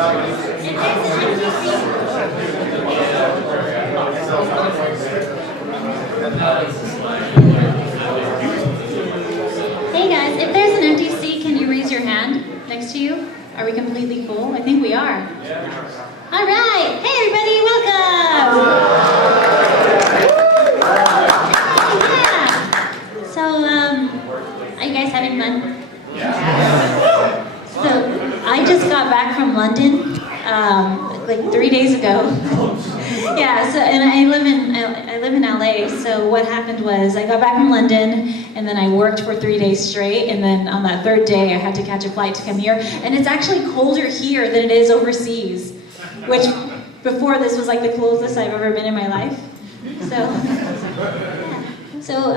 Hey guys, if there's an empty seat, can you raise your hand next to you? Are we completely full? I think we are. All right. Hey everybody, welcome. Yeah. So, are you guys having fun? So, I just got back from London, like 3 days ago. Yeah, so, and I live in LA, so what happened was I got back from London, and then I worked for 3 days straight, and then on that third day I had to catch a flight to come here, and it's actually colder here than it is overseas, which before this was like the coldest I've ever been in my life. So, yeah. So,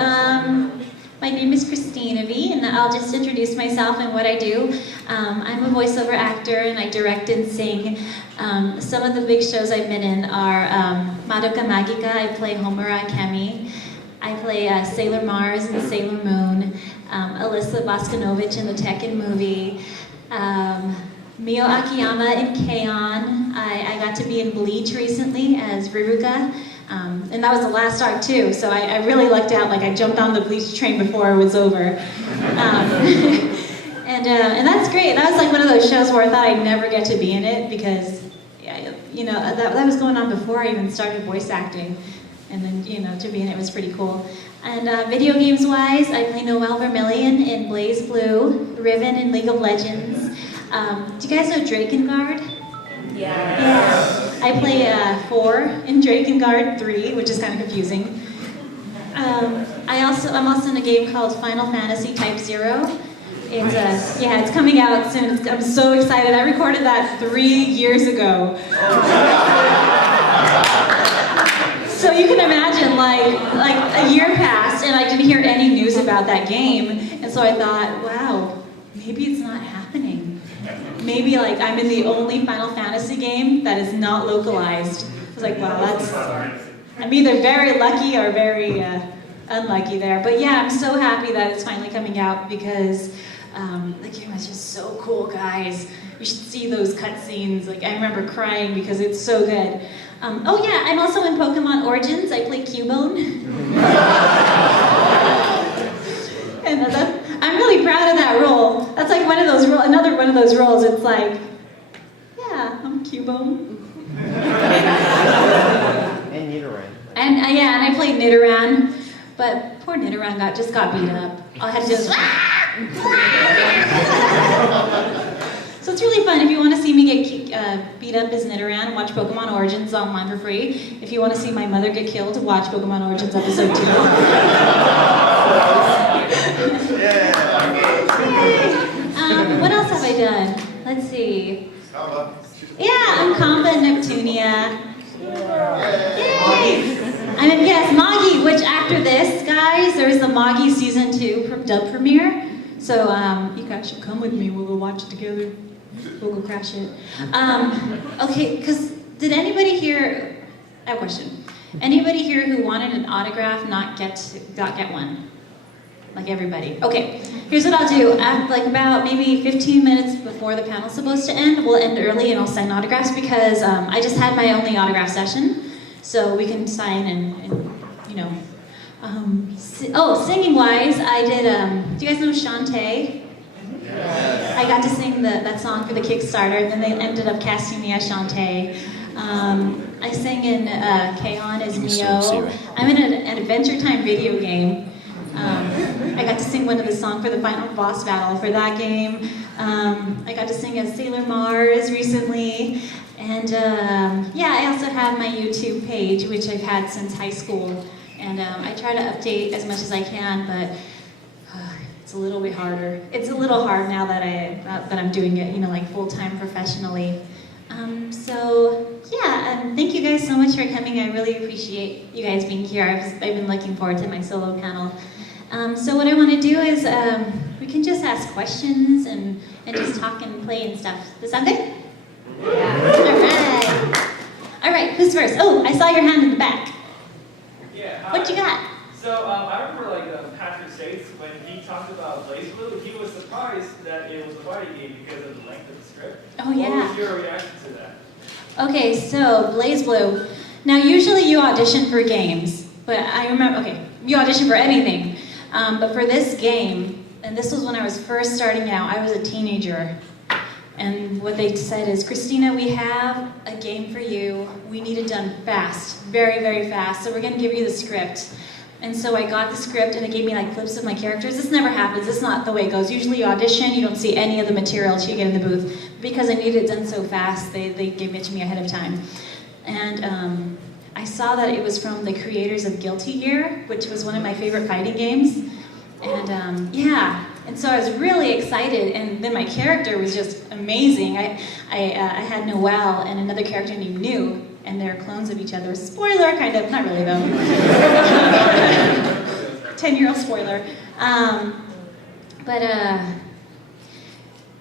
my name is Cristina Vee, and I'll just introduce myself and what I do. I'm a voiceover actor, and I direct and sing. Some of the big shows I've been in are Madoka Magica. I play Homura Kemi. I play Sailor Mars in Sailor Moon. Alyssa Boskanovich in the Tekken movie. Mio Akiyama in K-On! I got to be in Bleach recently as Riruka. And that was the last arc too, so I really lucked out. Like I jumped on the Bleach train before it was over. And that's great. That was like one of those shows where I thought I'd never get to be in it because, you know, that was going on before I even started voice acting. And then, you know, to be in it was pretty cool. And video games wise, I play Noelle Vermillion in Blaze Blue, Riven in League of Legends. Do you guys know Drakengard? Yeah. I play 4 in Drakengard 3, which is kind of confusing. I'm also in a game called Final Fantasy Type 0. It's coming out soon. I'm so excited. I recorded that 3 years ago. So you can imagine, like a year passed and I didn't hear any news about that game, and so I thought, wow, maybe it's not happening. Maybe like I'm in the only Final Fantasy game that is not localized. I was like, wow, I'm either very lucky or very unlucky there. But yeah, I'm so happy that it's finally coming out because the game is just so cool, guys. You should see those cutscenes. Like I remember crying because it's so good. Oh yeah, I'm also in Pokemon Origins. I play Cubone. And I'm really proud of that role. That's like another one of those roles. It's like, yeah, I'm Cubone. And Nidoran. And and I played Nidoran, but poor Nidoran just got beat up. All I had to do was So it's really fun. If you want to see me get beat up as Nidoran, watch Pokemon Origins online for free. If you want to see my mother get killed, watch Pokemon Origins episode 2. What else have I done? Let's see. Yeah, I'm Kamba in Neptunia. Yay! I'm in, yes, Magi, which after this, guys, there's the Magi Season 2 dub premiere. So you guys should come with me. We'll go watch it together. We'll go crash it. Okay, because did anybody here, I have a question. Anybody here who wanted an autograph not get one? Like everybody. Okay, here's what I'll do. Like about maybe 15 minutes before the panel's supposed to end, we'll end early and I'll sign autographs because I just had my only autograph session. So we can sign and you know. Singing wise, I did, do you guys know Shantae? Yes. I got to sing that song for the Kickstarter, and then they ended up casting me as Shantae. I sang in K-On! As Mio. I'm in an Adventure Time video game. I got to sing one of the songs for the final boss battle for that game. I got to sing as Sailor Mars recently. And I also have my YouTube page, which I've had since high school. And I try to update as much as I can, but it's a little bit harder. It's a little hard now that I'm doing it, you know, like full-time professionally. Thank you guys so much for coming. I really appreciate you guys being here. I've been looking forward to my solo panel. So what I want to do is we can just ask questions and just talk and play and stuff. Does that sound good? Yeah. All right, who's first? Oh, I saw your hand in the back. Yeah. What you got? So I remember Patrick States when he talked about Blaze Blue, he was surprised that it was a fighting game because of the length of the script. Oh yeah. What was your reaction to that? Okay, so Blaze Blue. Now, usually you audition for games, but I remember, okay, you audition for anything. But for this game, and this was when I was first starting out, I was a teenager. And what they said is, Christina, we have a game for you. We need it done fast, very, very fast. So we're gonna give you the script. And so I got the script and they gave me like clips of my characters. This never happens, this is not the way it goes. Usually you audition, you don't see any of the material till you get in the booth. Because I needed it done so fast, they gave it to me ahead of time. And I saw that it was from the creators of Guilty Gear, which was one of my favorite fighting games. And yeah, and so I was really excited, and then my character was just amazing. I had Noelle and another character named New, and they're clones of each other. Spoiler, kind of, not really though. 10-year-old spoiler. But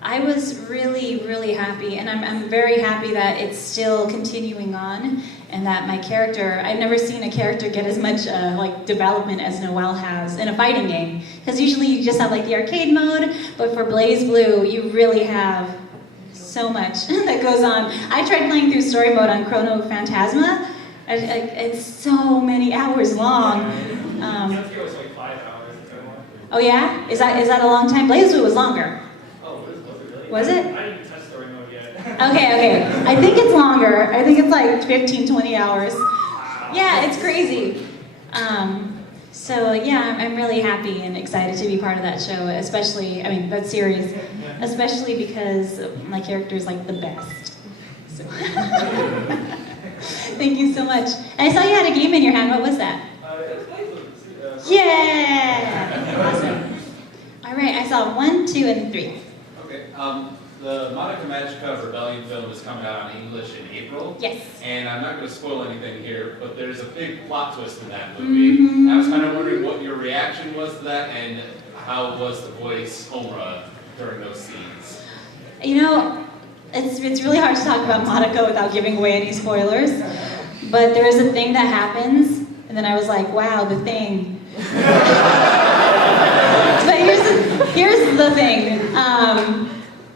I was really, really happy, and I'm very happy that it's still continuing on, and that my character, I've never seen a character get as much like development as Noelle has in a fighting game. Because usually you just have like the arcade mode, but for Blaze Blue, you really have so much that goes on. I tried playing through story mode on Chrono Phantasma. It's so many hours long. It was like 5 hours. Oh yeah? Is that a long time? Blaze Blue was longer. Was it? I didn't test story mode yet. Okay. I think it's longer. I think it's like 15, 20 hours. Yeah, it's crazy. So yeah, I'm really happy and excited to be part of that show, especially, I mean, that series, especially because my character is like the best. So. Thank you so much. And I saw you had a game in your hand. What was that? It was Yeah! Awesome. All right, I saw 1, 2, and 3. Okay, the Monica Magica Rebellion film is coming out in English in April. Yes. And I'm not going to spoil anything here, but there's a big plot twist in that movie. And I was kind of wondering what your reaction was to that, and how was the voice Homura during those scenes? You know, it's really hard to talk about Monaco without giving away any spoilers, but there is a thing that happens, and then I was like, wow, the thing. But here's the thing.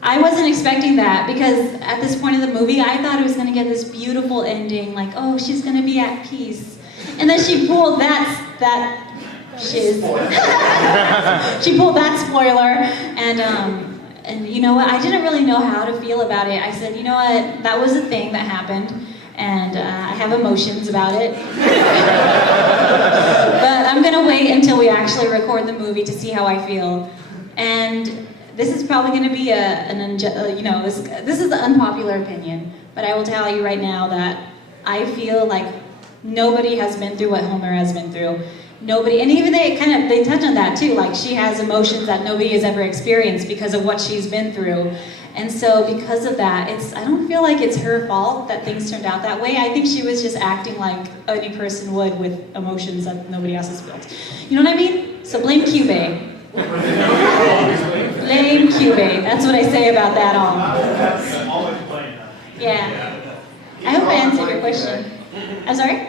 I wasn't expecting that, because at this point in the movie, I thought it was going to get this beautiful ending, like, oh, she's going to be at peace. And then she pulled that shiz. She pulled that spoiler, and you know what, I didn't really know how to feel about it. I said, you know what, that was a thing that happened, and I have emotions about it. But I'm going to wait until we actually record the movie to see how I feel. And this is probably going to be this is the unpopular opinion, but I will tell you right now that I feel like nobody has been through what Homer has been through. Nobody, and even they touch on that too, like she has emotions that nobody has ever experienced because of what she's been through. And so because of that, I don't feel like it's her fault that things turned out that way. I think she was just acting like any person would with emotions that nobody else has felt. You know what I mean? So blame Cubey. Blame Cubey. That's what I say about that all. Always playing that. Yeah. I hope I answered your question. I'm sorry?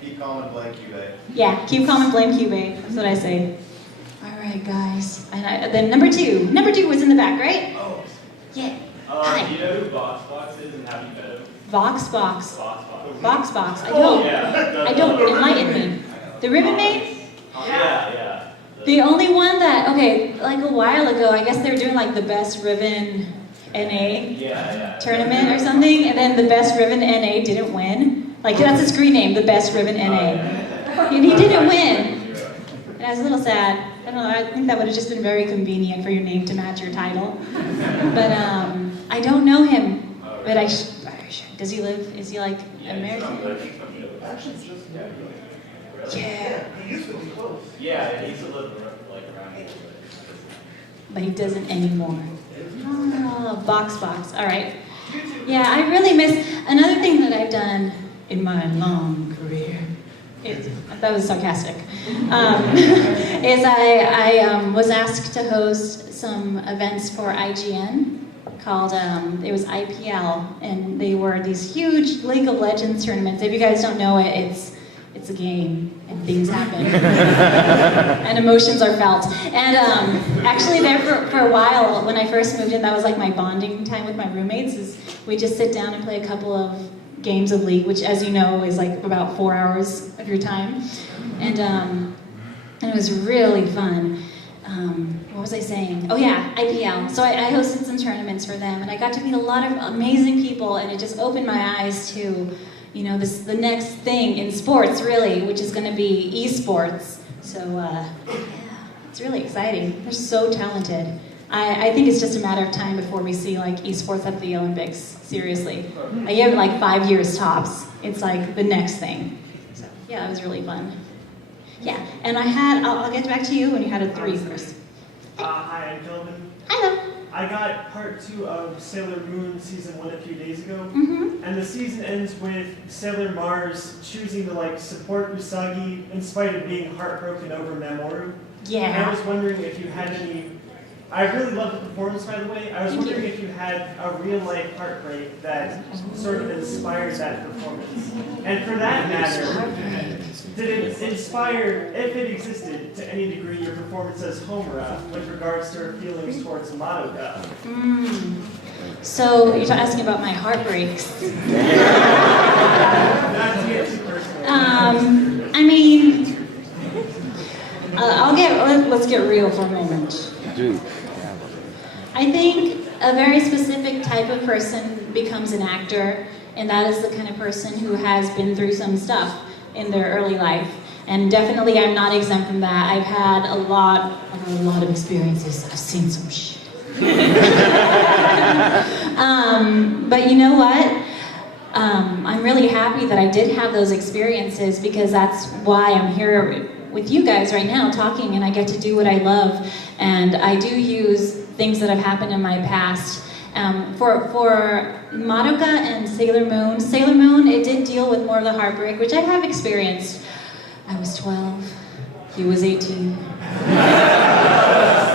Keep calm and blame Cubey. Yeah, keep calm and blame Cubey. That's what I say. All right, guys. And then number two. Number 2 was in the back, right? Oh. Yeah. Do you know who Box is and have you met him? Vox. Box. I don't. Yeah. I don't. Enlighten me. The Ribbon Maid? Yeah. The only one that, okay, like a while ago, I guess they were doing like the Best Ribbon NA tournament or something, and then the Best Ribbon NA didn't win. Like, that's his screen name, the Best Ribbon NA. And he didn't win. And I was a little sad. I don't know, I think that would have just been very convenient for your name to match your title. But I don't know him. But I should. Does he live, is he like American? Yeah. He used to be close. Yeah, he used to live like around here. But he doesn't anymore. Oh, Box. All right. Yeah, I really miss, another thing that I've done in my long career, that was sarcastic, is I was asked to host some events for IGN called, it was IPL, and they were these huge League of Legends tournaments. If you guys don't know it, it's a game, and things happen, and emotions are felt. And actually there for a while, when I first moved in, that was like my bonding time with my roommates, is we just sit down and play a couple of games of League, which, as you know, is like about 4 hours of your time. And it was really fun. What was I saying? Oh yeah, IPL. So I hosted some tournaments for them, and I got to meet a lot of amazing people, and it just opened my eyes to, you know, the next thing in sports, really, which is going to be esports. So yeah, it's really exciting. They're so talented. I think it's just a matter of time before we see like esports at the Olympics. Seriously, I give it like 5 years tops. It's like the next thing. So yeah, it was really fun. Yeah, and I'll get back to you when you had a 3 first. Hi, I'm Kelvin. Hello. I got part 2 of Sailor Moon season 1 a few days ago. Mm-hmm. And the season ends with Sailor Mars choosing to like support Usagi in spite of being heartbroken over Mamoru. Yeah. And I was wondering if you had any. I really loved the performance, by the way. I was Thank wondering you. if you had a real-life heartbreak that sort of inspired that performance. And for that matter, did it inspire, if it existed, to any degree, your performance as Homura with regards to her feelings towards Madoka? So you're asking about my heartbreaks. Not to get too personal. I mean, let's get real for a moment. Dude. I think a very specific type of person becomes an actor, and that is the kind of person who has been through some stuff in their early life. And definitely I'm not exempt from that. I've had a lot of experiences. I've seen some shit. But you know what? I'm really happy that I did have those experiences, because that's why I'm here with you guys right now talking, and I get to do what I love. And I do use things that have happened in my past. For Madoka and Sailor Moon, it did deal with more of the heartbreak, which I have experienced. I was 12, he was 18.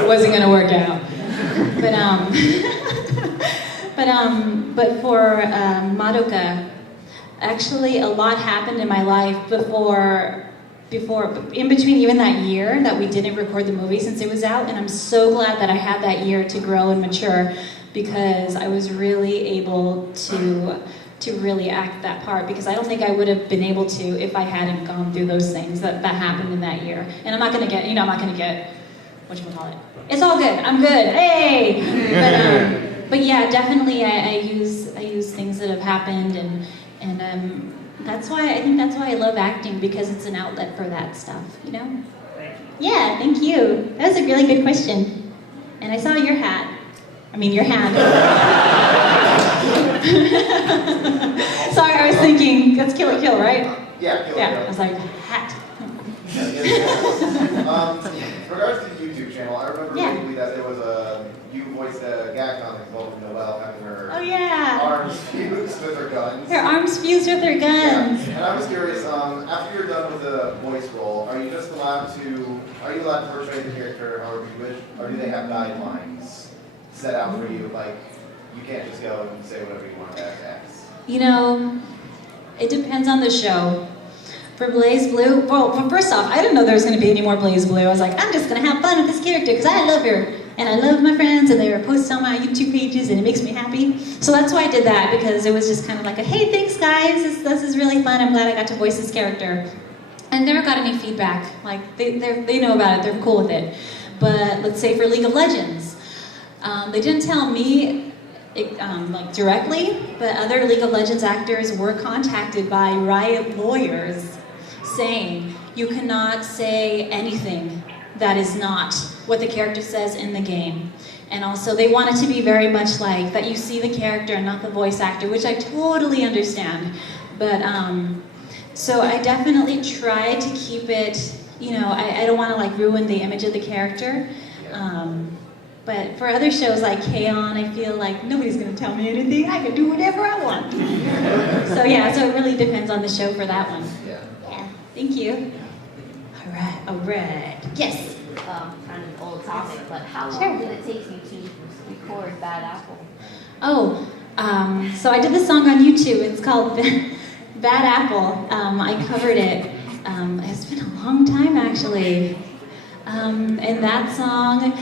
It wasn't gonna work out. But for Madoka, actually a lot happened in my life before, in between even that year that we didn't record the movie since it was out, and I'm so glad that I had that year to grow and mature, because I was really able to really act that part, because I don't think I would have been able to if I hadn't gone through those things that happened in that year. And I'm not gonna get, whatchamacallit. It's all good, I'm good, hey! But yeah, definitely I use things that have happened, and that's why I love acting, because it's an outlet for that stuff, you know? Thank you. Yeah, thank you. That was a really good question. And I saw your hat. I mean, your hand. Sorry, I was thinking, that's Kill It Kill, right? Yeah, kill it, Yeah, kill. I was like, hat. In regards to the YouTube channel, I remember Yeah. vaguely that there was you voiced a gag comic involving Noelle having her Oh yeah. arms fused with her guns. Her arms fused with her guns. Yeah. And I was curious, after you're done with the voice role, are you allowed to portray the character however you wish, or do they have guidelines set out for you, like you can't just go and say whatever you want as X? You know, it depends on the show. For Blaze Blue, well, first off, I didn't know there was going to be any more Blaze Blue. I was like, I'm just going to have fun with this character because I love her. And I love my friends, and they were posted on my YouTube pages, and it makes me happy. So that's why I did that, because it was just kind of like, hey, thanks guys, this is really fun. I'm glad I got to voice this character. And never got any feedback. Like, they know about it, they're cool with it. But let's say for League of Legends, they didn't tell me like directly, but other League of Legends actors were contacted by Riot lawyers saying, you cannot say anything that is not what the character says in the game. And also they want it to be very much like that you see the character and not the voice actor, which I totally understand. But so I definitely try to keep it, you know, I don't want to like ruin the image of the character. But for other shows like K-On!, I feel like nobody's going to tell me anything. I can do whatever I want. So yeah, so it really depends on the show for that one. Yeah. Yeah, thank you. All right. Yes. Kind of old topic, but how long Sure. did it take you to record Bad Apple? Oh, so I did this song on YouTube. It's called Bad Apple. I covered it. It's been a long time, actually. And that song,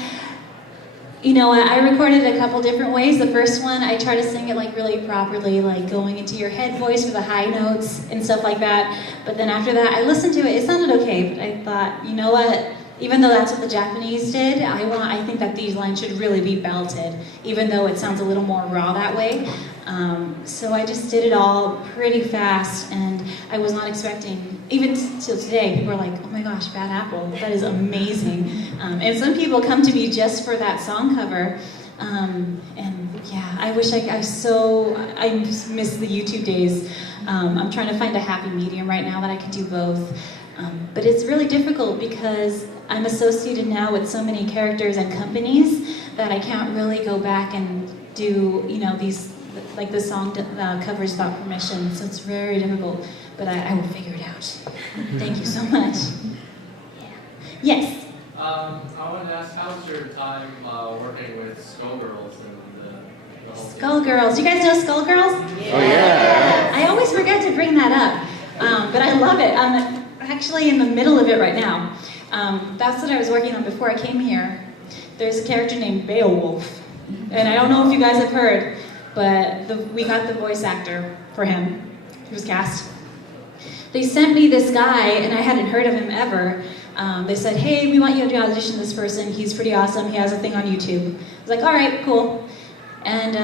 you know, I recorded it a couple different ways. The first one, I try to sing it like really properly, like going into your head voice for the high notes and stuff like that. But then after that, I listened to it. It sounded okay, but I thought, you know what? Even though that's what the Japanese did, I think that these lines should really be belted, even though it sounds a little more raw that way. So I just did it all pretty fast, and I was not expecting, even till today, people are like, oh my gosh, Bad Apple, that is amazing. And some people come to me just for that song cover. And yeah, I wish I just miss the YouTube days. I'm trying to find a happy medium right now that I can do both. But it's really difficult because I'm associated now with so many characters and companies that I can't really go back and do, you know, these, like the song covers without permission, so it's very difficult, but I will figure it out. Thank you so much. Yeah. Yes? I wanted to ask, how's your time working with Skullgirls and the whole Skullgirls. You guys know Skullgirls? Oh yeah. I always forget to bring that up, but I love it. I'm actually in the middle of it right now. That's what I was working on before I came here. There's a character named Beowulf, and I don't know if you guys have heard, but we got the voice actor for him. He was cast. They sent me this guy, and I hadn't heard of him ever. They said, hey, we want you to audition this person. He's pretty awesome. He has a thing on YouTube. I was like, all right, cool. And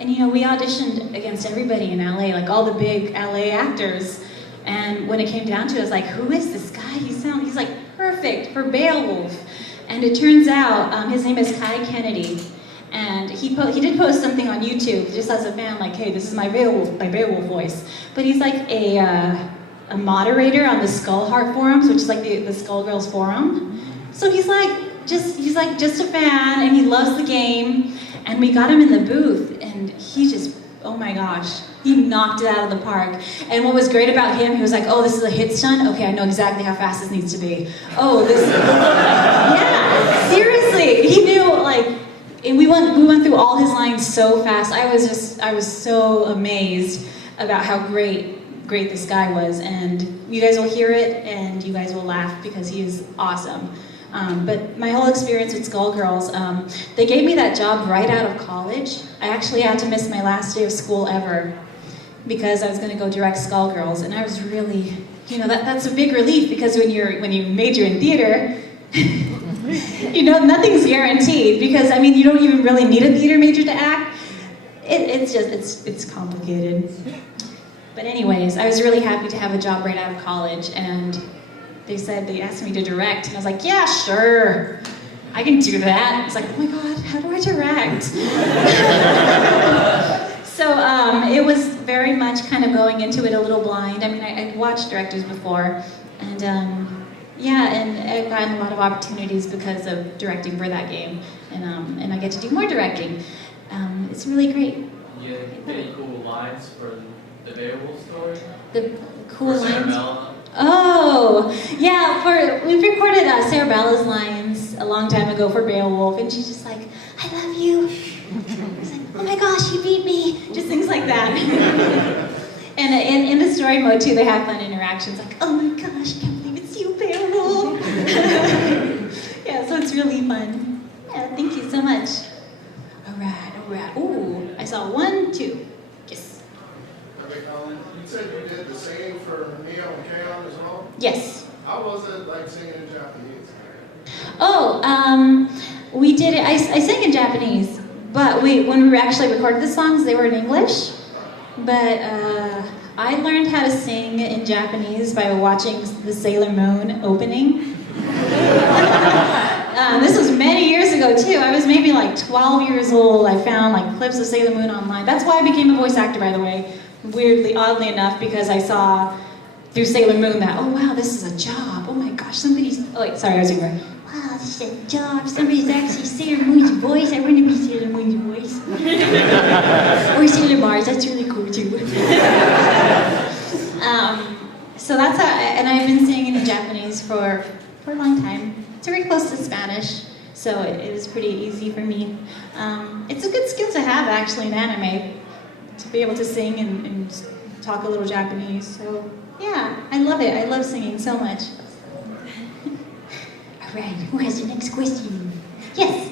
you know, we auditioned against everybody in LA, like all the big LA actors. And when it came down to it, I was like, who is this guy? He's like perfect for Beowulf. And it turns out his name is Kai Kennedy. And he did post something on YouTube just as a fan, like, hey, this is my Beowulf voice. But he's like a moderator on the Skull Heart forums, which is like the Skullgirls forum. So he's like just a fan, and he loves the game. And we got him in the booth, and he just, oh my gosh, he knocked it out of the park. And what was great about him, he was like, oh, this is a hit stunt? Okay, I know exactly how fast this needs to be. Oh, this, yeah, seriously. He knew, like, and we went through all his lines so fast. I was so amazed about how great this guy was. And you guys will hear it, and you guys will laugh because he is awesome. But my whole experience with Skullgirls, they gave me that job right out of college. I actually had to miss my last day of school ever because I was going to go direct Skullgirls, and I was really, you know, that's a big relief because when you major in theater, you know, nothing's guaranteed because, I mean, you don't even really need a theater major to act. It's complicated. But anyways, I was really happy to have a job right out of college, and they asked me to direct, and I was like, yeah, sure, I can do that. I was like, oh my God, how do I direct? So it was very much kind of going into it a little blind. I mean, I'd watched directors before, and yeah, and I've gotten a lot of opportunities because of directing for that game, and I get to do more directing. It's really great. You had any cool lines for the Beowulf story? The cool For Sarah lines. Bell? Oh, yeah, we recorded Sarah Bella's lines a long time ago for Beowulf, and she's just like, I love you. It's like, oh my gosh, you beat me. Just things like that. And in the story mode too, they have fun interactions, like, oh my gosh, I can't believe it's you, Beowulf. Yeah, so it's really fun. Yeah, thank you so much. All right. Ooh, I saw 1, 2. Yes. Okay, Colin, you said you did the singing for Neo and K-On as well? Yes. How was it like singing in Japanese? Oh, we did it, I sang in Japanese, but when we actually recorded the songs, they were in English. But I learned how to sing in Japanese by watching the Sailor Moon opening. This was many years ago too. I was maybe like 12 years old. I found like clips of Sailor Moon online. That's why I became a voice actor, by the way. Weirdly, oddly enough, because I saw through Sailor Moon that, oh wow, this is a job. Oh my gosh, oh wait, sorry, I was ignoring. Wow, this is a job. Somebody's actually Sailor Moon's voice. I want to be Sailor Moon's voice. Or Sailor Mars, that's really cool too. So that's how, and I've been singing in Japanese for a long time. It's very close to Spanish, so it was pretty easy for me. It's a good skill to have actually in anime, to be able to sing and talk a little Japanese. So yeah, I love it. I love singing so much. All right, who has the next question? Yes.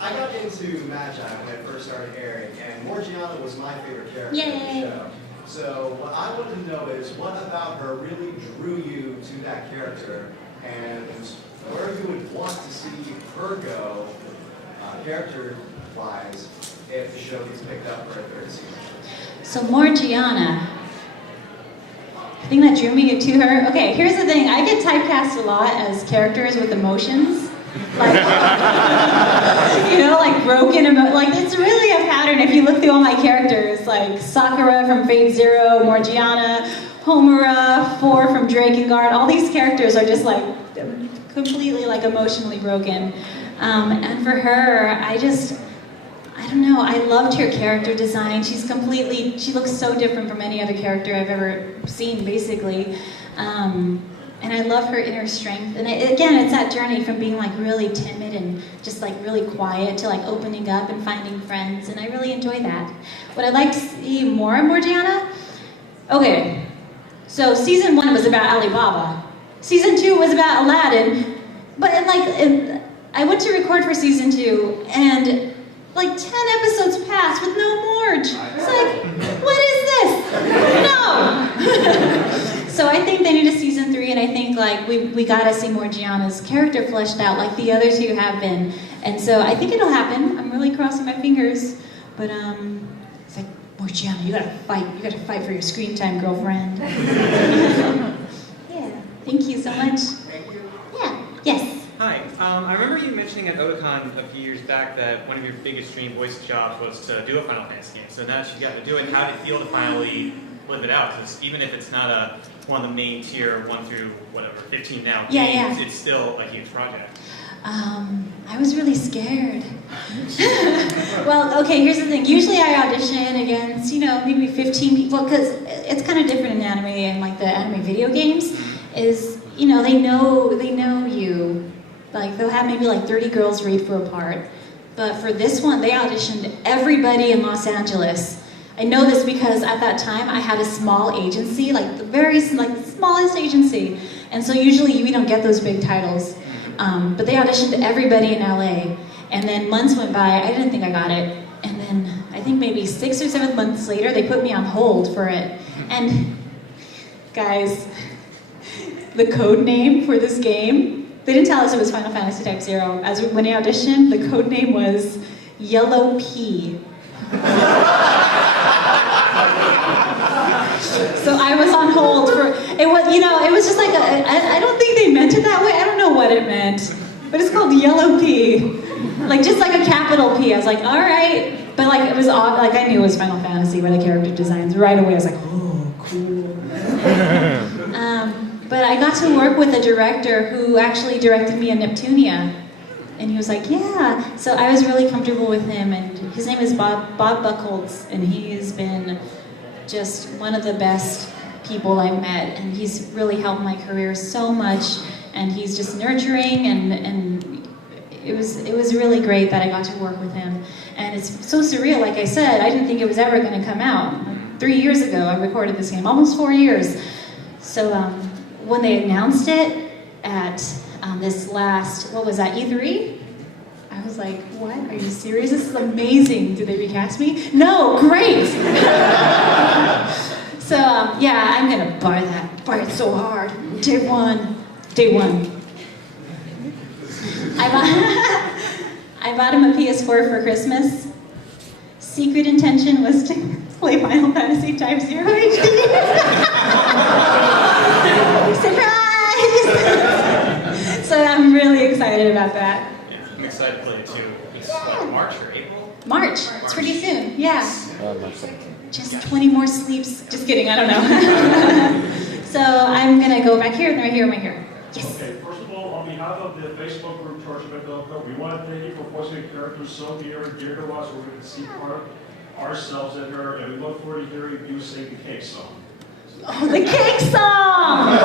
I got into Magi when it first started airing, and Morgiana was my favorite character in Yay. the show. So what I want to know is, what about her really drew you to that character, and where you would want to see her go, character-wise, if the show gets picked up for a third season? So Morgiana, the thing that drew me to her, okay, here's the thing, I get typecast a lot as characters with emotions. Like, like broken, like it's really a pattern if you look through all my characters, like Sakura from Fate Zero, Morgiana, Homura, 4 from Drakengard, all these characters are just like completely like emotionally broken. And for her, I don't know, I loved her character design. She looks so different from any other character I've ever seen, basically. And I love her inner strength. And again, it's that journey from being like really timid and just like really quiet to like opening up and finding friends. And I really enjoy that. Would I like to see more of Morgiana? Okay, so season 1 was about Alibaba. Season 2 was about Aladdin. But I went to record for season 2 and like 10 episodes passed with no Morge. It's like, what is this? No! So I think they need a season 3, and I think like we gotta see Morgiana's character fleshed out like the other 2 have been. And so I think it'll happen. I'm really crossing my fingers. But it's like, Morgiana, you gotta fight for your screen time, girlfriend. Yeah, thank you so much. Thank you. Yeah, yes. Hi, I remember you mentioning at Otakon a few years back that one of your biggest dream voice jobs was to do a Final Fantasy game. So now that you got to do it, how did it feel to finally live it out? Because even if it's not one of the main tier 1 through whatever 15 now games, it's still a huge project. I was really scared. Well, okay, here's the thing. Usually I audition against, maybe 15 people, because it's kind of different in anime and like the anime video games is, they know you. Like, they'll have maybe like 30 girls read for a part. But for this one, they auditioned everybody in Los Angeles. I know this because at that time I had a small agency, like the smallest agency. And so usually we don't get those big titles. But they auditioned everybody in LA. And then months went by, I didn't think I got it. And then I think maybe 6 or 7 months later, they put me on hold for it. And guys, the code name for this game, they didn't tell us it was Final Fantasy Type 0. When I auditioned, the code name was Yellow Pea. So I was on hold for, it was just like, I don't think they meant it that way. I don't know what it meant. But it's called Yellow Pea. Like, just like a capital P. I was like, all right. But like, it was odd, like I knew it was Final Fantasy by the character designs. Right away, I was like, oh, cool. But I got to work with a director who actually directed me in Neptunia. And he was like, yeah. So I was really comfortable with him. And his name is Bob Buchholz. And he has been just one of the best people I've met. And he's really helped my career so much. And he's just nurturing. And it was really great that I got to work with him. And it's so surreal. Like I said, I didn't think it was ever going to come out. 3 years ago, I recorded this game. Almost 4 years. So when they announced it at this last, what was that, E3? I was like, what? Are you serious? This is amazing. Did they recast me? No, great! So, yeah, I'm gonna bar it so hard. Day one. I bought him a PS4 for Christmas. Secret intention was to play Final Fantasy Type 0 HD. Surprise! So I'm really excited about that. Yeah, I'm excited to play it too. It's like March or April? March. It's pretty soon. Yeah. Just 20 more sleeps. Just kidding. I don't know. So I'm gonna go back here and right here and right here. Yes. Okay. First of all, on behalf of the Facebook group Torchback Delco, we want to thank you for voicing a character so near and dear to us. We're going to see part of ourselves in her, and we look forward to hearing you sing the cake song. Oh, the cake song!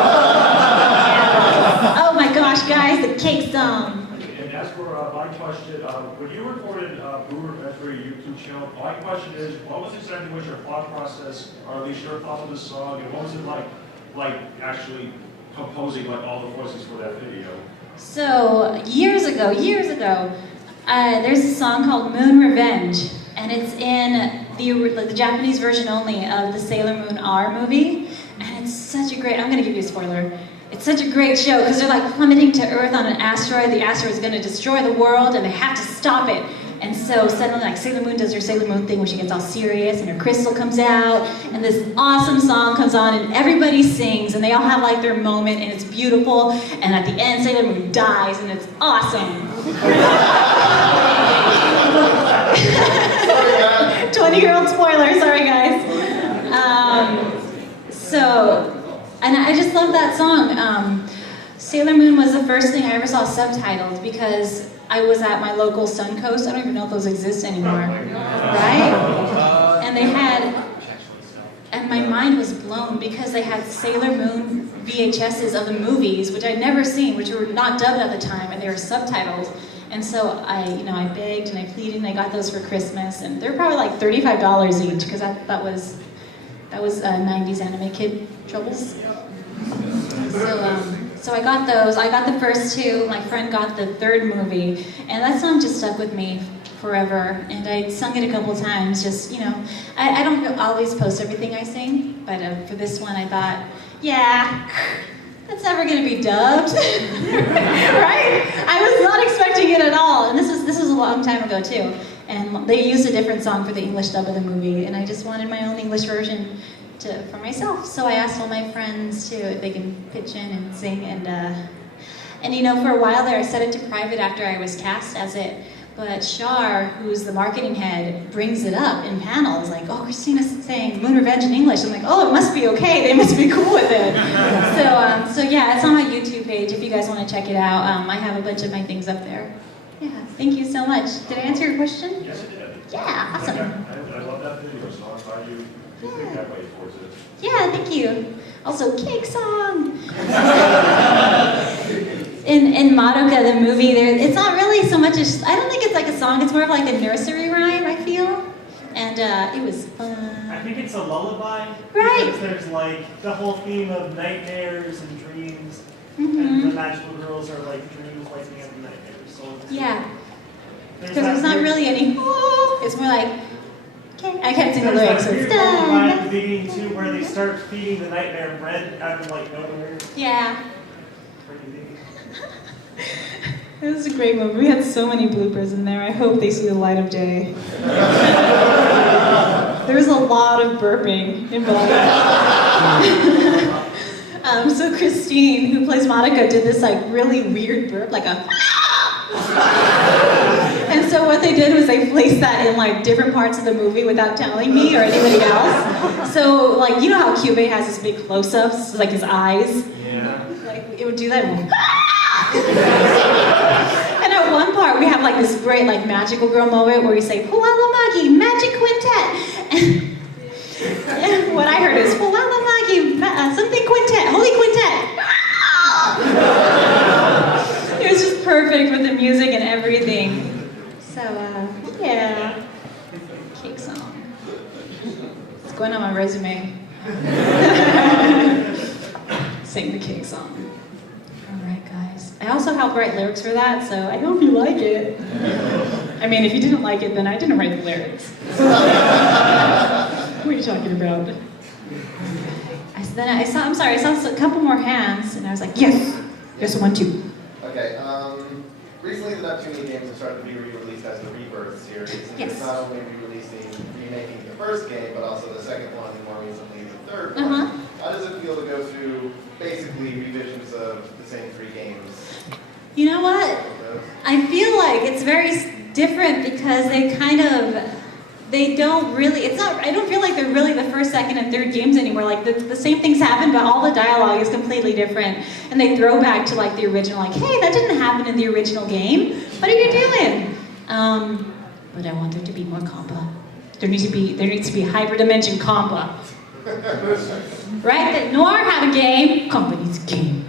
Oh my gosh, guys, the cake song. And as for my question. When you recorded Blue Revenge for your YouTube channel, my question is, what was exactly was your thought process, or at least your thoughts on the song, and what was it like actually composing like all the voices for that video? So years ago, there's a song called Moon Revenge, and it's in the Japanese version only of the Sailor Moon R movie, and it's such a great, I'm going to give you a spoiler, it's such a great show because they're like plummeting to Earth on an asteroid, the asteroid is going to destroy the world and they have to stop it. And so suddenly like Sailor Moon does her Sailor Moon thing where she gets all serious and her crystal comes out and this awesome song comes on and everybody sings and they all have like their moment and it's beautiful and at the end Sailor Moon dies and it's awesome. 20-year-old spoiler, sorry guys. And I just love that song. Sailor Moon was the first thing I ever saw subtitled because I was at my local Suncoast. I don't even know if those exist anymore, right? And they had, and my mind was blown because they had Sailor Moon VHSs of the movies, which I'd never seen, which were not dubbed at the time, and they were subtitled. And so I begged and I pleaded, and I got those for Christmas, and they're probably like $35 each because that was 90s anime kid troubles. So I got those. I got the first two. My friend got the third movie, and that song just stuck with me forever. And I sung it a couple times. Just I don't always post everything I sing, but for this one, I thought, yeah, that's never gonna be dubbed, right? I was not expecting it at all. And this was a long time ago too. And they used a different song for the English dub of the movie, and I just wanted my own English version for myself. So I asked all my friends if they can pitch in and sing, and for a while there I set it to private after I was cast as it, but Shar, who's the marketing head, brings it up in panels, like, oh, Christina's saying Moon Revenge in English. I'm like, oh, it must be okay, they must be cool with it. So yeah, it's on my YouTube page if you guys want to check it out. I have a bunch of my things up there. Yeah, thank you so much. Did I answer your question? Yes, it did. Yeah, awesome. I love that video, so I'm glad you think that way towards it. Yeah, thank you. Also, Cake Song! in Madoka, the movie, it's not really so much I don't think it's like a song, it's more of like a nursery rhyme, I feel. And it was fun. I think it's a lullaby. Right. Because there's like the whole theme of nightmares and dreams. Mm-hmm. And the magical girls are like dreams waking up in nightmares. So yeah. Because there's not really any, it's more like, okay. I can't sing the lyrics, so There's it's that weird line at done. the beginning too where they start feeding the nightmare bread out of like nowhere. Yeah. Pretty big. It was a great movie. We had so many bloopers in there. I hope they see the light of day. There was a lot of burping involved. So Christine, who plays Monica, did this like really weird burp, like a and so what they did was they placed that in like different parts of the movie without telling me or anybody else. So like, you know how Cube has his big close-ups, like his eyes? Yeah. Like it would do that. And at one part we have like this great like magical girl moment where we say Pualamagi, magic quintet. And what I heard is Pualamagi, something quintet, holy quintet. It was just perfect with the music and everything. So yeah, Cake Song. It's going on my resume. Sing the Cake Song. Alright guys. I also helped write lyrics for that, so I hope you like it. I mean, if you didn't like it, then I didn't write the lyrics. What are you talking about? I saw a couple more hands, and I was like, yes! There's one too. Okay, recently the Neptune games have started to be re-released as the Rebirth series. Yes. It's not only remaking the first game, but also the second one, and more recently the third one. Uh-huh. How does it feel to go through basically revisions of the same three games? You know what? I feel like it's very different because I don't feel like they're really the first, second, and third games anymore. Like the same things happen, but all the dialogue is completely different. And they throw back to like the original, like, hey, that didn't happen in the original game. What are you doing? But I want there to be more compa. There needs to be hyperdimension compa. Right? That Noir had a game, compa needs a game.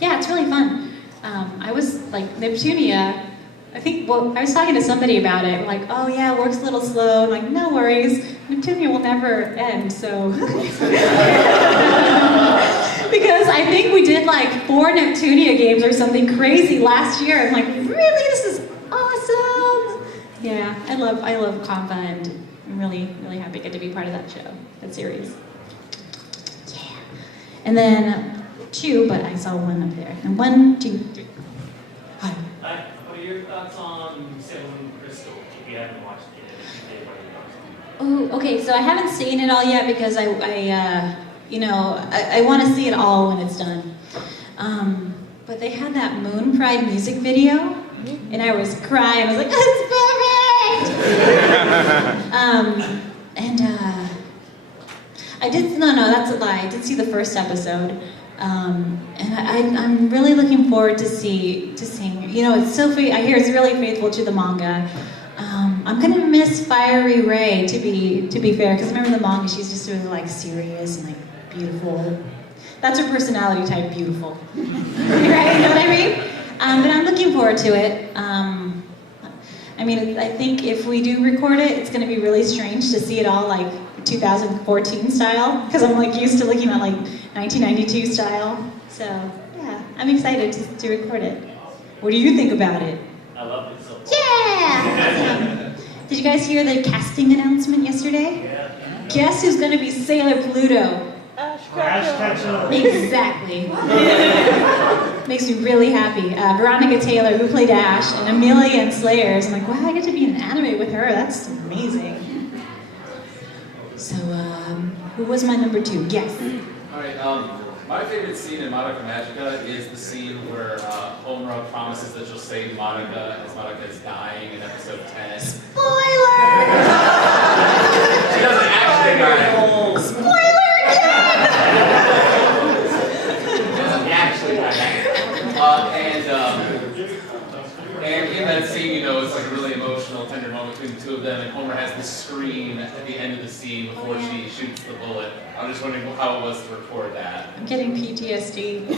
Yeah, it's really fun. I was like, Neptunia, I think, well, I was talking to somebody about it, like, oh yeah, it works a little slow. I'm like, no worries, Neptunia will never end, so. Because I think we did like 4 Neptunia games or something crazy last year. I'm like, really, this is awesome. Yeah, I love Compa, and I'm really, really happy to get to be part of that show, that series. Yeah. And then 2, but I saw 1 up there. And 1, 2, 3. Hi. Hi. What are your thoughts on Sailor Moon Crystal? If you haven't watched it yet, Oh, okay. So I haven't seen it all yet because I want to see it all when it's done. But they had that Moon Pride music video, and I was crying. I was like, "It's perfect!" That's a lie. I did see the first episode, and I'm really looking forward to seeing. It's so I hear it's really faithful to the manga. I'm gonna miss Fiery Ray to be fair, because remember the manga, she's just really like serious and like beautiful. That's her personality type, beautiful. Right? You know what I mean? But I'm looking forward to it. I think if we do record it, it's gonna be really strange to see it all like 2014 style, because I'm like used to looking at like 1992 style. So yeah, I'm excited to record it. What do you think about it? I love it so much. Yeah! Did you guys hear the casting announcement yesterday? Yeah. Guess who's gonna be Sailor Pluto? Exactly. Makes me really happy. Veronica Taylor, who played Ash, and Amelia and Slayers. I'm like, wow, I get to be in an anime with her. That's amazing. So, who was my number 2? Yes. All right. My favorite scene in Madoka Magica is the scene where Homura promises that she'll save Madoka as Madoka is dying in episode 10. Spoiler! She doesn't actually die. Spoiler again! She doesn't actually die. And in that scene, it's like a really emotional, tender moment between the two of them, and Homer has this scream at the end of the scene before she shoots the bullet. I'm just wondering how it was to record that. I'm getting PTSD.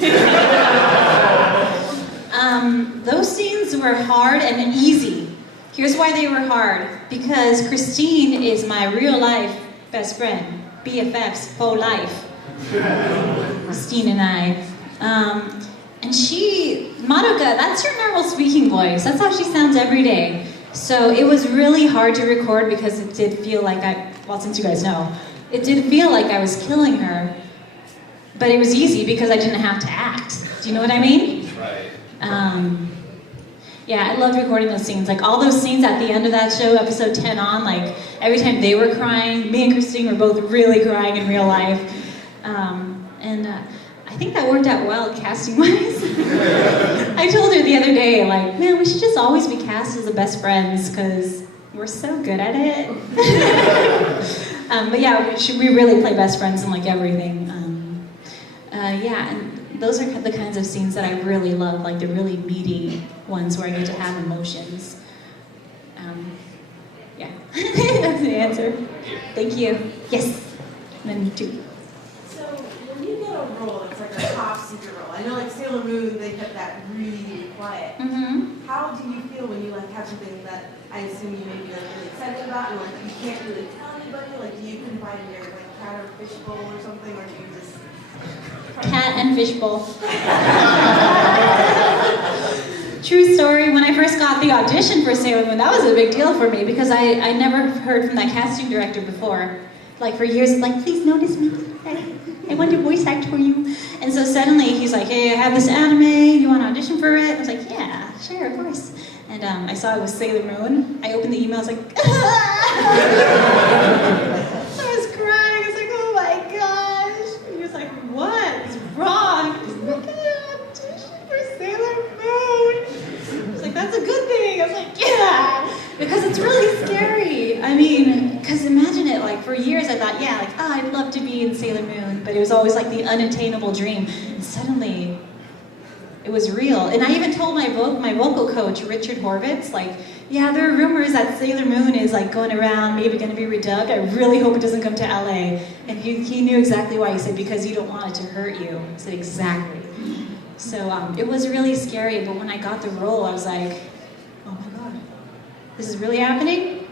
Those scenes were hard and easy. Here's why they were hard. Because Christine is my real life best friend. BFFs for life. Christine and I. And Madoka, that's her normal speaking voice. That's how she sounds every day. So it was really hard to record because it did feel like since you guys know, it did feel like I was killing her. But it was easy because I didn't have to act. Do you know what I mean? Right. Yeah, I loved recording those scenes. Like all those scenes at the end of that show, episode 10 on, like every time they were crying, me and Christine were both really crying in real life. I think that worked out well casting-wise. I told her the other day, like, man, we should just always be cast as the best friends because we're so good at it. But yeah, we really play best friends in like everything. And those are the kinds of scenes that I really love, like the really meaty ones where I get to have emotions. Yeah, that's the answer. Thank you. Yes. And then 2. So when you get a role that's like a top secret role, I know like Sailor Moon, they kept that really quiet. Mm-hmm. How do you feel when you like have something that I assume you may be like really excited about and like you can't really tell anybody? Like do you confide in your like cat or fishbowl or something, or do you just Cat and fishbowl. True story, when I first got the audition for Sailor Moon, that was a big deal for me because I never heard from that casting director before. Like for years, like, please notice me. I want to voice act for you. And so suddenly he's like, hey, I have this anime, you want to audition for it? I was like, yeah, sure, of course. And I saw it was Sailor Moon. I opened the email, I was like, I was crying. I was like, oh my gosh. And he was like, what is wrong? He's like, audition for Sailor Moon. I was like, that's a good thing. I was like, yeah. Because it's really scary. I mean, because imagine it, like for years I thought, yeah, like, oh, I'd love to be in Sailor Moon, but it was always like the unattainable dream. And suddenly, it was real. And I even told my vocal coach, Richard Horvitz, like, yeah, there are rumors that Sailor Moon is like going around, maybe going to be redubbed. I really hope it doesn't come to LA. And he knew exactly why. He said, because you don't want it to hurt you. I said, exactly. So it was really scary, but when I got the role, I was like, oh my God, this is really happening?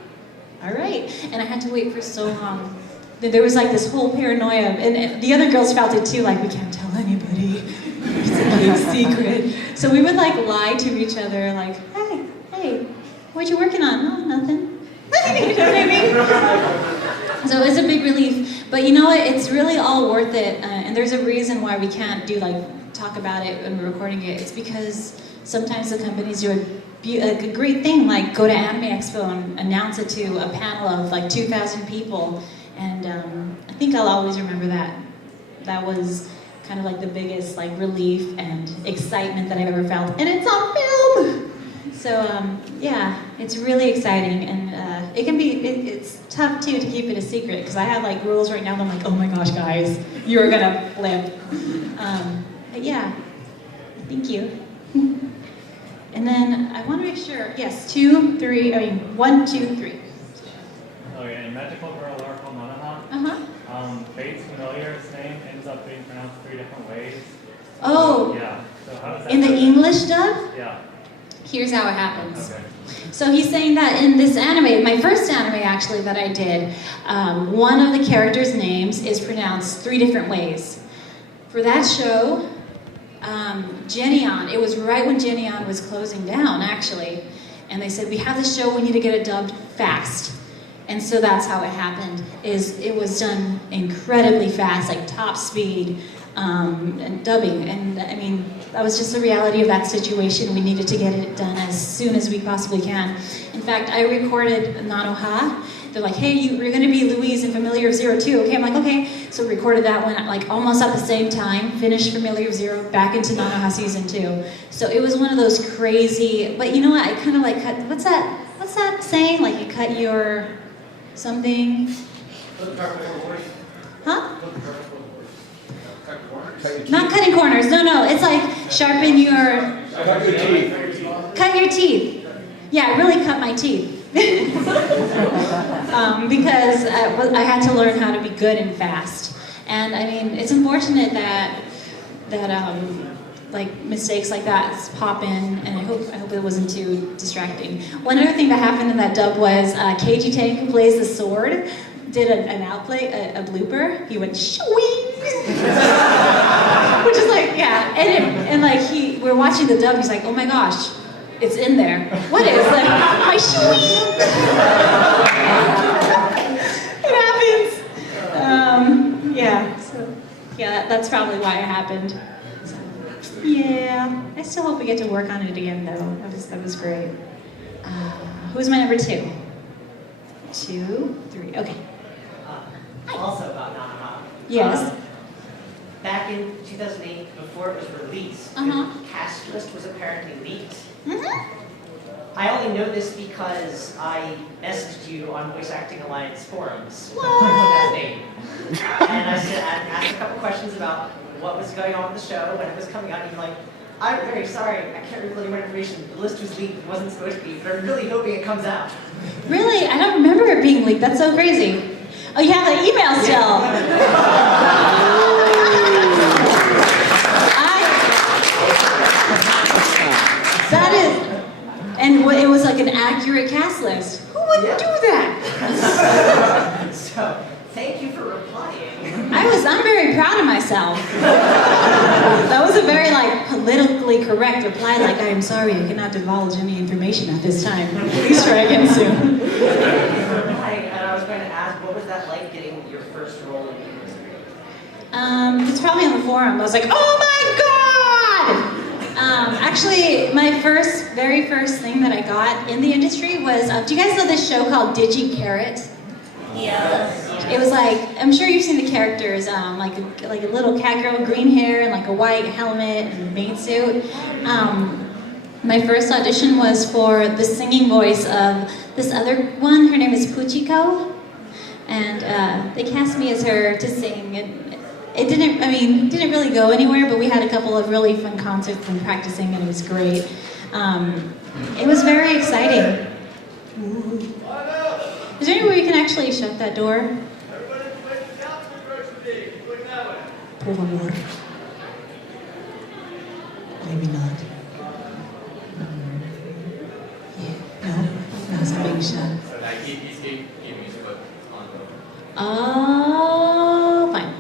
All right. And I had to wait for so long. There was like this whole paranoia, and the other girls felt it too, like we can't tell anybody. It's a big secret. So we would like lie to each other, like, hey, what you working on? Oh, nothing. You know what I mean? So it was a big relief. But you know what? It's really all worth it. And there's a reason why we can't talk about it when we're recording it. It's because sometimes the companies do a great thing, like go to Anime Expo and announce it to a panel of like 2,000 people. And I think I'll always remember that. That was kind of like the biggest like relief and excitement that I've ever felt. And it's on film! So yeah, it's really exciting, and it can be, it's tough too to keep it a secret, because I have like rules right now that I'm like, oh my gosh guys, you're gonna flip. But yeah, thank you. And then I want to make sure, yes, 1, 2, 3. Oh yeah, in Magical Girl Oracle Nonoha, Fate's familiar's name ends up being pronounced 3 different ways. Oh, yeah. So how does that in the English dub? Yeah. Here's how it happens. Okay. So he's saying that in this anime, my first anime actually that I did, one of the characters' names is pronounced 3 different ways. For that show, Geneon, it was right when Geneon was closing down actually, and they said, we have this show, we need to get it dubbed fast. And so that's how it happened, is it was done incredibly fast, like top speed, and dubbing. And I mean, that was just the reality of that situation. We needed to get it done as soon as we possibly can. In fact, I recorded Nanoha. They're like, hey, you're gonna be Louise in Familiar of Zero too. Okay, I'm like, okay. So recorded that one like almost at the same time, finished Familiar of Zero, back into Nanoha season 2. So it was one of those crazy, but you know what, I kind of like cut, what's that saying? Like you cut your something? Huh? Not cutting corners, no, it's like sharpen your... Cut your teeth. Cut your teeth. Yeah, I really cut my teeth. Because I had to learn how to be good and fast. And I mean, it's unfortunate that like mistakes like that pop in, and I hope it wasn't too distracting. One other thing that happened in that dub was Keiji Tank, who plays the sword, did an outplay, a blooper. He went shwing, which is like, yeah, and like we're watching the dub. He's like, oh my gosh, it's in there. What is like my shwing? It happens. Yeah. So yeah, that's probably why it happened. So, yeah, I still hope we get to work on it again though. That was great. Who's my number 2? 2, 3. Okay. Also about Nanoha. Yes. Back in 2008, before it was released, the cast list was apparently leaked. I only know this because I messaged you on Voice Acting Alliance forums. What? And I asked a couple questions about what was going on with the show, when it was coming out, and you're like, I'm very sorry, I can't reveal any more information. The list was leaked, it wasn't supposed to be, but I'm really hoping it comes out. Really? I don't remember it being leaked. That's so crazy. Oh, you have the email still. That is, and it was like an accurate cast list. Who would do that? So, thank you for replying. I'm very proud of myself. That was a very like politically correct reply, like, I am sorry, I cannot divulge any information at this time. Please try again soon. And I was going to ask, what was that like getting your first role in the industry? It's probably on the forum. I was like, oh my God! Actually, my very first thing that I got in the industry was, do you guys know this show called Digi Carrot? Yes. It was like, I'm sure you've seen the characters, like a little cat girl, green hair, and like a white helmet and maid suit. My first audition was for the singing voice of this other one. Her name is Puchiko, and they cast me as her to sing. It didn't really go anywhere, but we had a couple of really fun concerts and practicing, and it was great. It was very exciting. Is there any way we can actually shut that door? Por favor. maybe not. Yeah, no, that's a big shot. So like he's giving his foot on the. Oh, fine.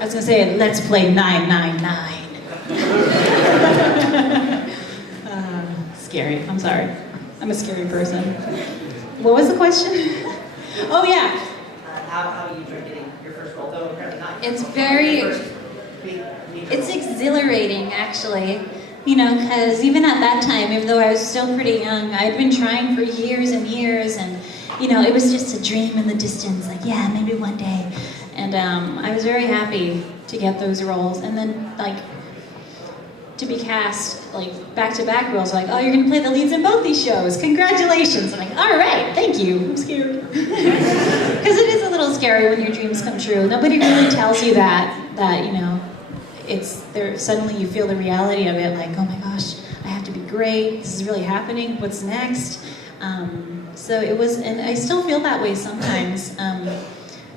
I was gonna say, let's play 999. Scary. I'm sorry. I'm a scary person. What was the question? Oh yeah. How you enjoyed getting your first role, though apparently not. It's very. First big major It's role. exhilarating, actually. You know, because even at that time, even though I was still pretty young, I'd been trying for years and years, and you know, it was just a dream in the distance. Like, yeah, maybe one day. And I was very happy to get those roles, and then like to be cast like back-to-back roles. Like, oh, you're gonna play the leads in both these shows. Congratulations! I'm like, all right, thank you. I'm scared because it is a little scary when your dreams come true. Nobody really tells you that you know it's there. Suddenly you feel the reality of it. Like, oh my gosh, I have to be great. This is really happening. What's next? So it was, and I still feel that way sometimes.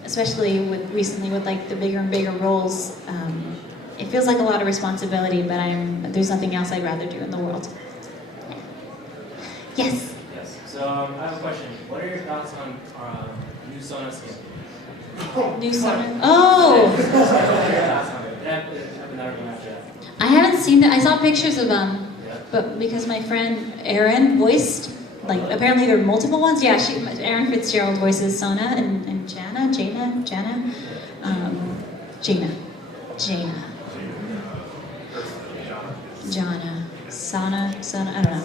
Especially recently with like the bigger and bigger roles, it feels like a lot of responsibility, but there's nothing else I'd rather do in the world. Yes? Yes. So I have a question. What are your thoughts on new Sona skin? New Sona? Oh! What are your thoughts on it? I haven't seen that. I saw pictures of them, but because my friend Erin voiced, like apparently there are multiple ones. Yeah, Erin Fitzgerald voices Sona and Jana. Jana, Sana, I don't know.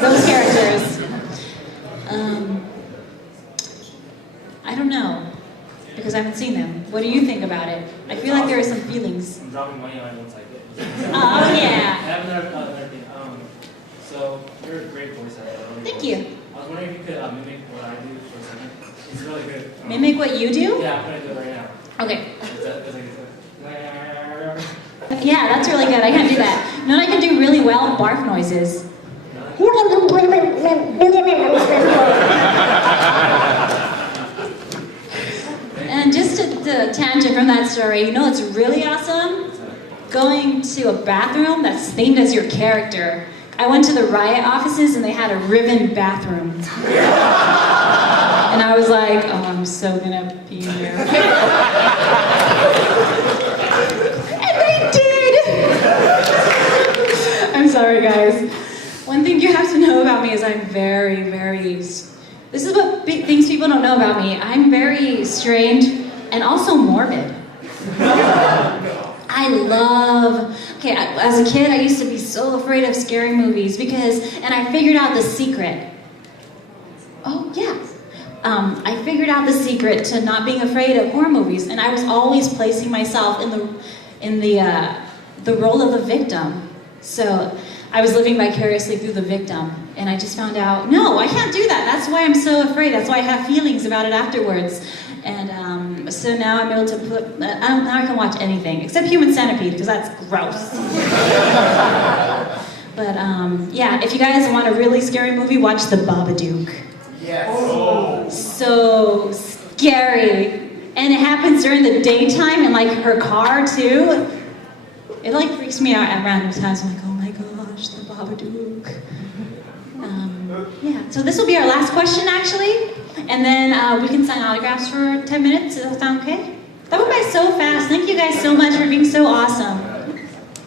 Those characters. I don't know, because I haven't seen them. What do you think about it? I feel like there are some feelings. I'm dropping money on it once I get it. Oh, yeah. I have another thing. So you're a great voice actor. Thank you. I was wondering if you could mimic what I do for a second. It's really good. Mimic what you do? Yeah, I'm gonna do it right now. Okay. Yeah, that's really good. I can't do that. You know what I can do really well? Barf noises. And just to tangent from that story, you know what's really awesome? Going to a bathroom that's themed as your character. I went to the Riot offices and they had a ribbon bathroom. And I was like, oh, I'm so gonna be here. And they did! I'm sorry, guys. One thing you have to know about me is I'm very, this is what things people don't know about me. I'm very strange and also morbid. Okay, as a kid, I used to be so afraid of scary movies and I figured out the secret. Oh, yeah. I figured out the secret to not being afraid of horror movies, and I was always placing myself in the role of the victim. So I was living vicariously through the victim, and I just found out, no, I can't do that. That's why I'm so afraid. That's why I have feelings about it afterwards. And so now I'm able to now I can watch anything, except Human Centipede, because that's gross. But yeah, if you guys want a really scary movie, watch The Babadook. Yes. Oh. So scary. And it happens during the daytime in like her car too. It like freaks me out at random times. I'm like, oh my gosh, The Babadook. Yeah, so this will be our last question actually. And then we can sign autographs for 10 minutes. Does that sound okay? That went by so fast. Thank you guys so much for being so awesome.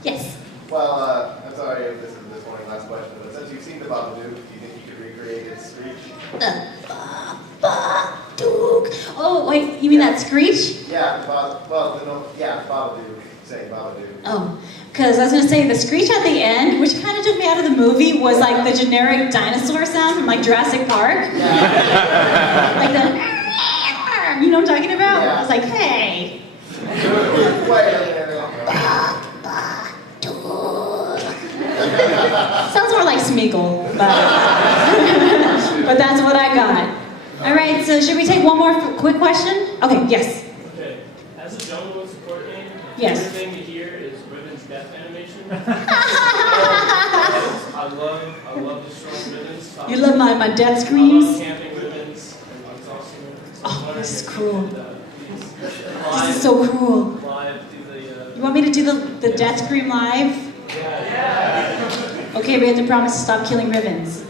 Yes? Well, I'm sorry if this is this morning's last question, but since you've seen The Babadook, do you think you could recreate its screech? The Babadook. Oh, wait, you mean that screech? Yeah, Babadook, saying Babadook. Oh, because I was going to say the screech at the end, which kind of took me out of the movie, was like the generic dinosaur sound from like Jurassic Park. Yeah. Like the, you know what I'm talking about? Yeah. I was like, hey. Sounds more like Smeagol, but that's what I got. All right, so should we take one more quick question? Okay, yes. Okay, as a jungle support game, yes. The thing to hear is ribbons death animation. I love destroying ribbons. You love my death screams? I love camping ribbons and exhausting ribbons. Oh, this is cruel. This is so cruel. Live do the, you want me to do the death scream live? Okay, we have to promise to stop killing ribbons.